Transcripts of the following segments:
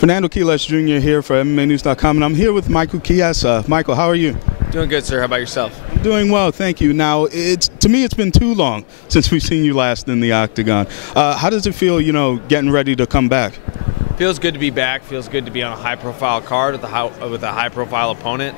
Fernando Callouts Jr. here for MMAnews.com, and I'm here with Michael Chiesa. Michael, how are you? Doing good, sir. How about yourself? I'm doing well, thank you. Now, to me, it's been too long since we've seen you last in the octagon. How does it feel, getting ready to come back? Feels good to be back. Feels good to be on a high-profile card with a high-profile opponent.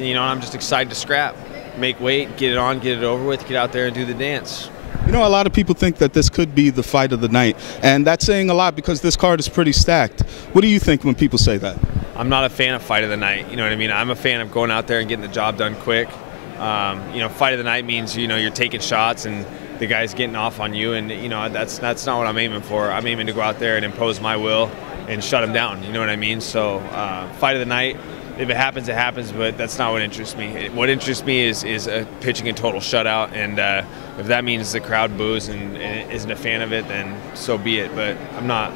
I'm just excited to scrap, make weight, get it on, get it over with, get out there and do the dance. A lot of people think that this could be the fight of the night, and that's saying a lot because this card is pretty stacked. What do you think when people say that? I'm not a fan of fight of the night. You know what I mean? I'm a fan of going out there and getting the job done quick. Fight of the night means you're taking shots and the guy's getting off on you, and that's not what I'm aiming for. I'm aiming to go out there and impose my will and shut him down. You know what I mean? So fight of the night. If it happens, it happens, but that's not what interests me. What interests me is pitching a total shutout, and if that means the crowd boos and isn't a fan of it, then so be it. But I'm not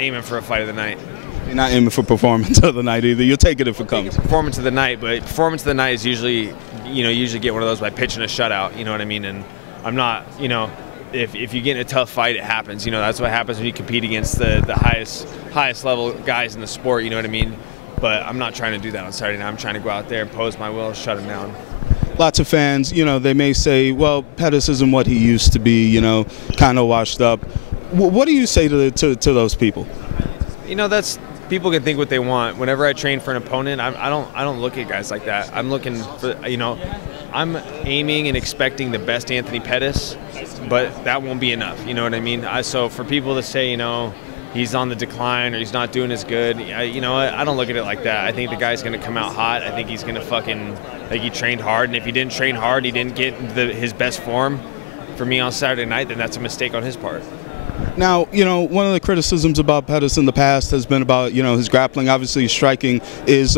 aiming for a fight of the night. You're not aiming for performance of the night either. You'll take it if it comes. Performance of the night, but performance of the night is usually, usually get one of those by pitching a shutout. You know what I mean? And I'm not, if you get in a tough fight, it happens. That's what happens when you compete against the highest level guys in the sport. You know what I mean? But I'm not trying to do that on Saturday night. I'm trying to go out there, impose my will, shut him down. Lots of fans, they may say, well, Pettis isn't what he used to be, kind of washed up. What do you say to those people? That's people can think what they want. Whenever I train for an opponent, I don't look at guys like that. I'm looking for, I'm aiming and expecting the best Anthony Pettis, but that won't be enough. You know what I mean? So for people to say, he's on the decline or he's not doing as good, I don't look at it like that. I think the guy's going to come out hot. I think he's going to he trained hard, and if he didn't train hard, he didn't get his best form for me on Saturday night, then that's a mistake on his part. Now, one of the criticisms about Pettis in the past has been about, his grappling. Obviously, his striking is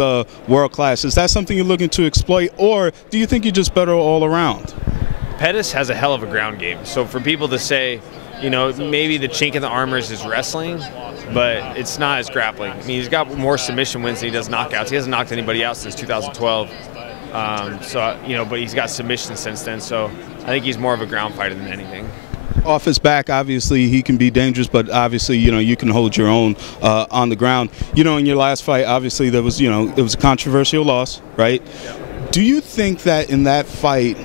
world class. Is that something you're looking to exploit, or do you think you're just better all around? Pettis has a hell of a ground game. So for people to say, maybe the chink in the armor is his wrestling, but it's not his grappling. I mean, he's got more submission wins than he does knockouts. He hasn't knocked anybody out since 2012. But he's got submissions since then. So I think he's more of a ground fighter than anything. Off his back, obviously, he can be dangerous, but obviously, you can hold your own on the ground. In your last fight, obviously, there was, it was a controversial loss, right? Yeah. Do you think that in that fight,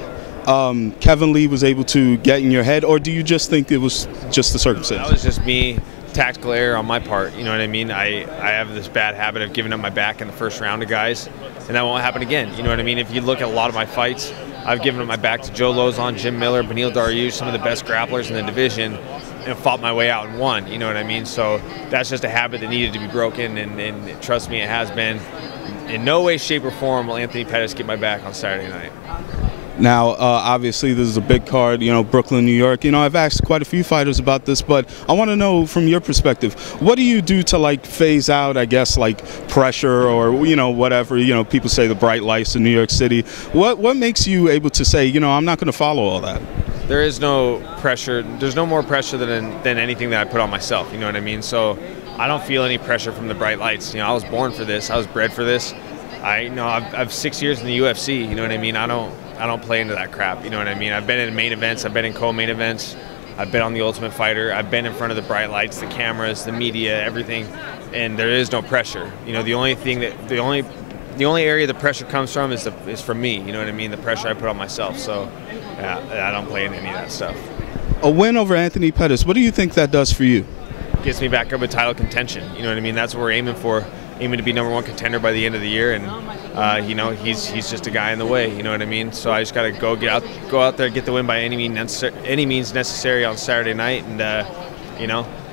Kevin Lee was able to get in your head, or do you just think it was just the circumstance? That was just me, tactical error on my part. You know what I mean? I have this bad habit of giving up my back in the first round to guys, and that won't happen again. You know what I mean? If you look at a lot of my fights, I've given up my back to Joe Lozon, Jim Miller, Beneil Dariush, some of the best grapplers in the division, and fought my way out and won. You know what I mean? So that's just a habit that needed to be broken, and trust me, it has been. In no way, shape, or form will Anthony Pettis get my back on Saturday night. Now, obviously, this is a big card, Brooklyn, New York. I've asked quite a few fighters about this, but I want to know from your perspective, what do you do to, phase out, I guess, pressure or, whatever, people say the bright lights in New York City. What makes you able to say, I'm not going to follow all that? There is no pressure. There's no more pressure than anything that I put on myself, you know what I mean? So I don't feel any pressure from the bright lights. I was born for this. I was bred for this. I've 6 years in the UFC, you know what I mean? I don't play into that crap, you know what I mean? I've been in main events, I've been in co-main events, I've been on The Ultimate Fighter, I've been in front of the bright lights, the cameras, the media, everything, and there is no pressure. The only area the pressure comes from is from me, you know what I mean? The pressure I put on myself, so yeah, I don't play into any of that stuff. A win over Anthony Pettis, what do you think that does for you? Gets me back up with title contention, you know what I mean? That's what we're aiming for. Aiming to be #1 contender by the end of the year, and he's just a guy in the way, you know what I mean? So I just got to go out there, get the win by any means necessary on Saturday night, and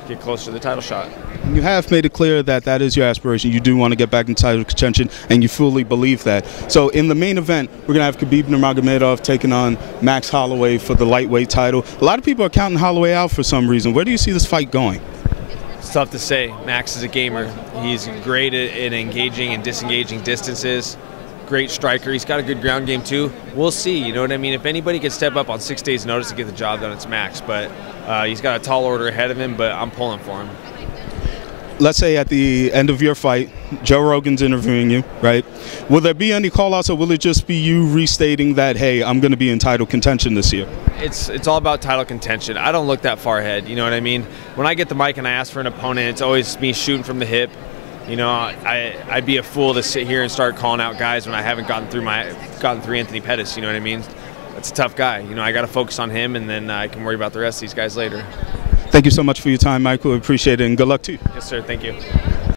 get closer to the title shot. You have made it clear that that is your aspiration. You do want to get back in title contention, and you fully believe that. So in the main event, we're going to have Khabib Nurmagomedov taking on Max Holloway for the lightweight title. A lot of people are counting Holloway out for some reason. Where do you see this fight going? It's tough to say. Max is a gamer. He's great at engaging and disengaging distances. Great striker. He's got a good ground game too. We'll see. You know what I mean? If anybody can step up on 6 days' notice to get the job done, it's Max. But he's got a tall order ahead of him. But I'm pulling for him. Let's say at the end of your fight, Joe Rogan's interviewing you, right? Will there be any call-outs, or will it just be you restating that, hey, I'm going to be in title contention this year? It's all about title contention. I don't look that far ahead, you know what I mean? When I get the mic and I ask for an opponent, it's always me shooting from the hip, You know, I'd be a fool to sit here and start calling out guys when I haven't gotten through Anthony Pettis. You know what I mean? That's a tough guy. You know, I got to focus on him, and then I can worry about the rest of these guys later. Thank you so much for your time, Michael. Appreciate it, and good luck to you. Yes, sir. Thank you.